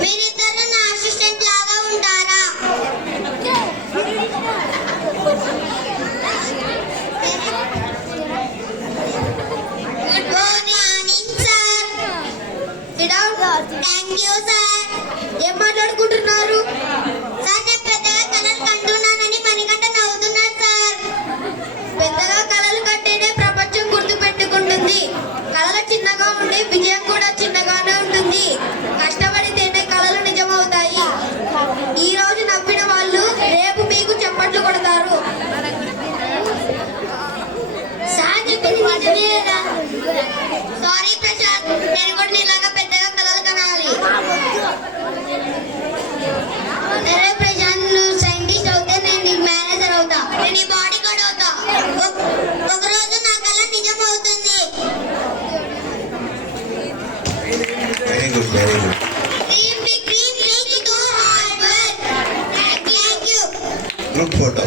మీరిద్దరు నా అసిస్టెంట్ లాగా ఉంటారా? Good morning sir. Thank you sir. ఏం మాట్లాడుకుంటున్నారు? సార్ నేను పెద్దగా కలలు కంటున్నానని మణికంఠ నవ్వుతున్నారు సార్. పెద్దగా కలలు కట్టేనే ప్రపంచం గుర్తు పెట్టుకుంటుంది. కలలు చిన్నగా ఉండి విజయం కూడా చిన్నగానే ఉంటుంది. కష్టపడితేనే కలలు నిజమవుతాయి. ఈ రోజు నవ్విన వాళ్ళు రేపు మీకు చప్పట్లు కొడతారు. సార్ చెప్పింది నిజమే కదా? సారీ ప్రశాంత్, నేను కూడా నీలాగా పెద్దగా కలలు కనాలి. సరే ప్రశాంత్, నువ్వు సైంటిస్ట్ అవుతే నేను నీకు మేనేజర్ అవుతా. నేను ఈ బాడీ గార్డ్ అవుతా. ఒకరోజు నా కళ నిజం అవుతుంది. Very good, very good. Dream big, dream reach to hard work. Thank you. Group photo.